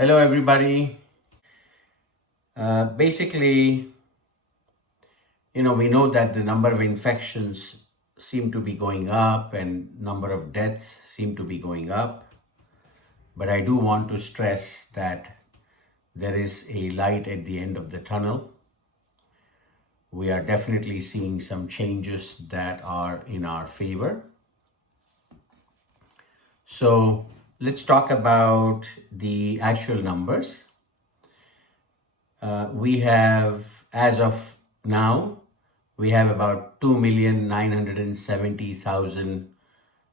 Hello, everybody. Basically, we know that the number of infections seem to be going up and number of deaths seem to be going up. But I do want to stress that there is a light at the end of the tunnel. We are definitely seeing some changes that are in our favor. So let's talk about the actual numbers. We have, as of now, we have about 2,970,000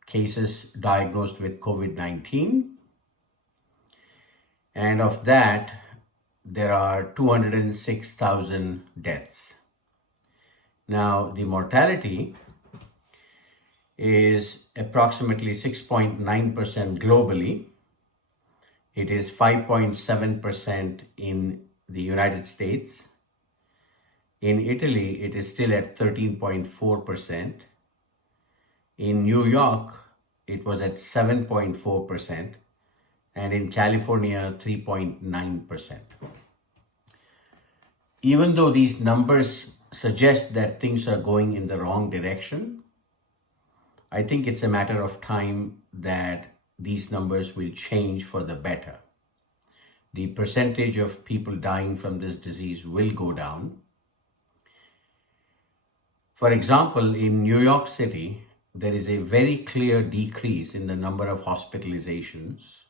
cases diagnosed with COVID-19. And of that, there are 206,000 deaths. Now, the mortality is approximately 6.9% globally. It is 5.7% in the United States. In Italy, it is still at 13.4%. In New York, it was at 7.4%. And in California, 3.9%. Even though these numbers suggest that things are going in the wrong direction, I think it's a matter of time that these numbers will change for the better. The percentage of people dying from this disease will go down. For example, in New York City, there is a very clear decrease in the number of hospitalizations,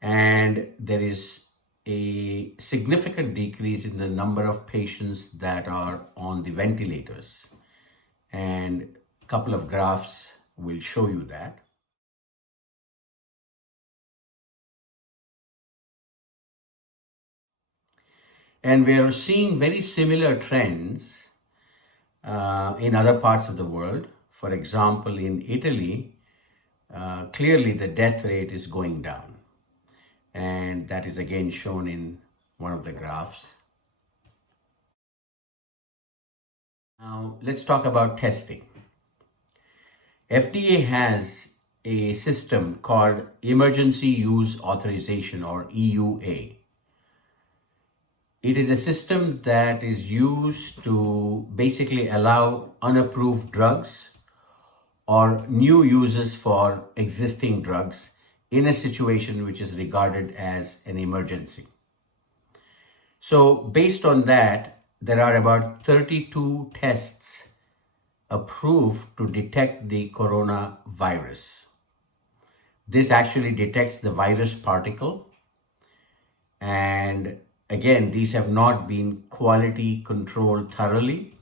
and there is a significant decrease in the number of patients that are on the ventilators. And a couple of graphs will show you that. And we are seeing very similar trends in other parts of the world. For example, in Italy, clearly the death rate is going down. And that is again shown in one of the graphs. Now, let's talk about testing. FDA has a system called Emergency Use Authorization, or EUA. It is a system that is used to basically allow unapproved drugs or new uses for existing drugs in a situation which is regarded as an emergency. So based on that, there are about 32 tests approved to detect the coronavirus. This actually detects the virus particle, and again, these have not been quality controlled thoroughly,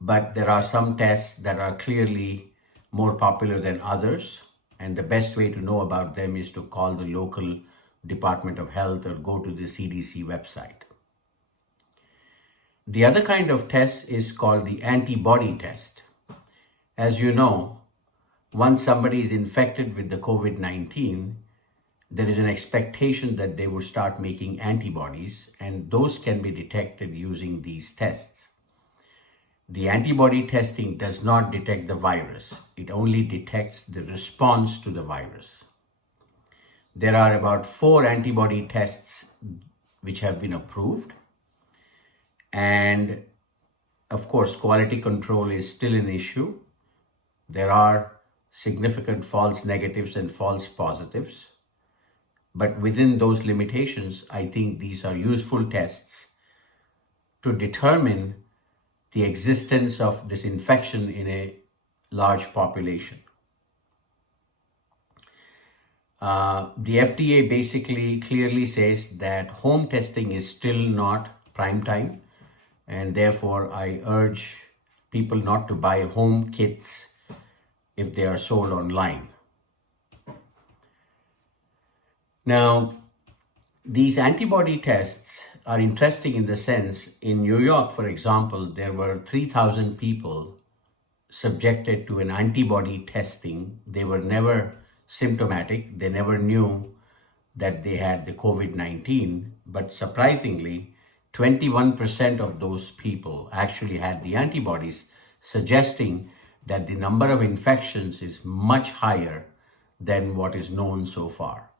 but there are some tests that are clearly more popular than others. And the best way to know about them is to call the local Department of Health or go to the CDC website. The other kind of test is called the antibody test. As you know, once somebody is infected with the COVID-19, there is an expectation that they will start making antibodies, and those can be detected using these tests. The antibody testing does not detect the virus. It only detects the response to the virus. There are about 4 antibody tests which have been approved. And of course, quality control is still an issue. There are significant false negatives and false positives. But within those limitations, I think these are useful tests to determine the existence of this infection in a large population. The FDA basically clearly says that home testing is still not prime time, and therefore I urge people not to buy home kits if they are sold online. Now, these antibody tests are interesting in the sense, in New York, for example, there were 3,000 people subjected to an antibody testing. They were never symptomatic. They never knew that they had the COVID-19. But surprisingly, 21% of those people actually had the antibodies, suggesting that the number of infections is much higher than what is known so far.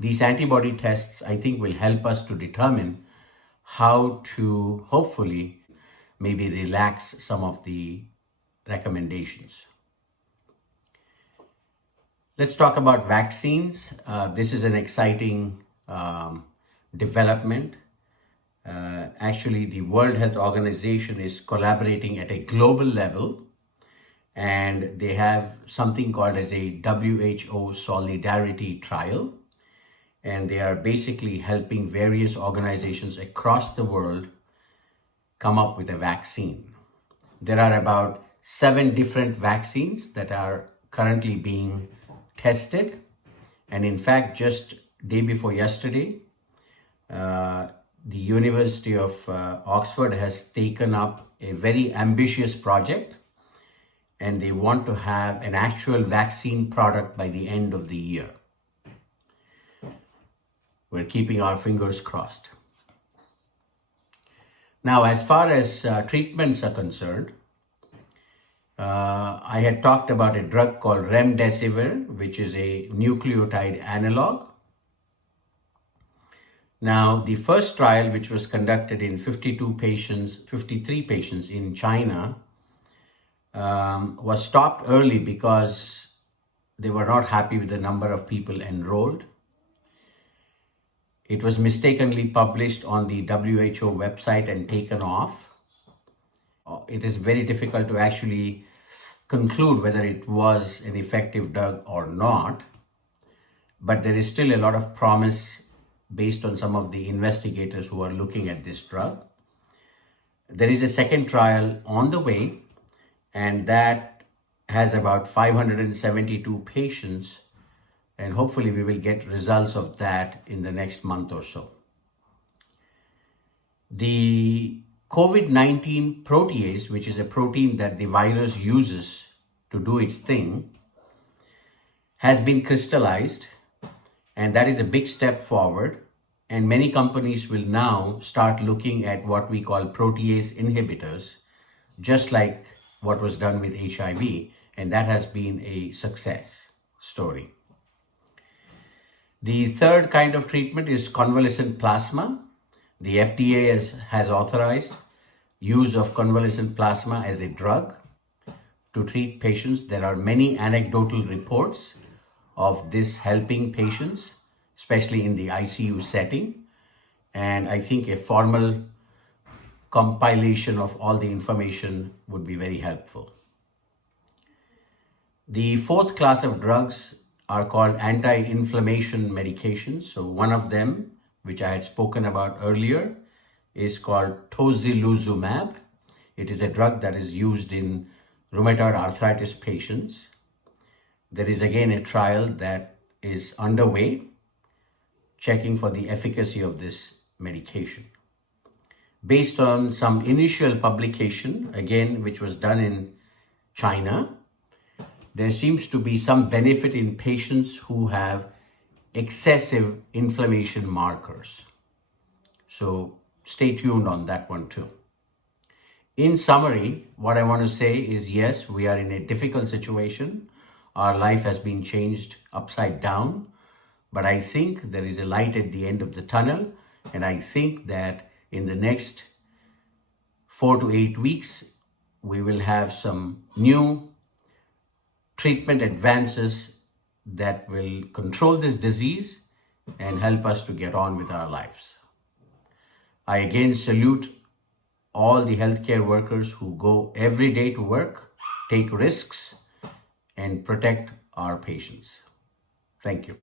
These antibody tests, I think, will help us to determine how to hopefully maybe relax some of the recommendations. Let's talk about vaccines. This is an exciting development. Actually, the World Health Organization is collaborating at a global level, and they have something called as a WHO Solidarity Trial. And they are basically helping various organizations across the world come up with a vaccine. There are about 7 different vaccines that are currently being tested. And in fact, just day before yesterday, the University of Oxford has taken up a very ambitious project, and they want to have an actual vaccine product by the end of the year. We're keeping our fingers crossed. Now, as far as treatments are concerned, I had talked about a drug called remdesivir, which is a nucleotide analog. Now, the first trial, which was conducted in 53 patients in China, was stopped early because they were not happy with the number of people enrolled. It was mistakenly published on the WHO website and taken off. It is very difficult to actually conclude whether it was an effective drug or not, but there is still a lot of promise based on some of the investigators who are looking at this drug. There is a second trial on the way, and that has about 572 patients, and hopefully we will get results of that in the next month or so. The Covid-19 protease, which is a protein that the virus uses to do its thing, has been crystallized, and that is a big step forward. And many companies will now start looking at what we call protease inhibitors, just like what was done with HIV, and that has been a success story. The third kind of treatment is convalescent plasma. The FDA has authorized use of convalescent plasma as a drug to treat patients. There are many anecdotal reports of this helping patients, especially in the ICU setting. And I think a formal compilation of all the information would be very helpful. The fourth class of drugs are called anti-inflammation medications. So one of them, which I had spoken about earlier, is called tocilizumab. It is a drug that is used in rheumatoid arthritis patients. There is again a trial that is underway, checking for the efficacy of this medication. Based on some initial publication, again, which was done in China, there seems to be some benefit in patients who have excessive inflammation markers. So stay tuned on that one too. In summary, what I want to say is, yes, we are in a difficult situation. Our life has been changed upside down, but I think there is a light at the end of the tunnel, and I think that in the next 4 to 8 weeks, we will have some new treatment advances that will control this disease and help us to get on with our lives. I again salute all the healthcare workers who go every day to work, take risks, and protect our patients. Thank you.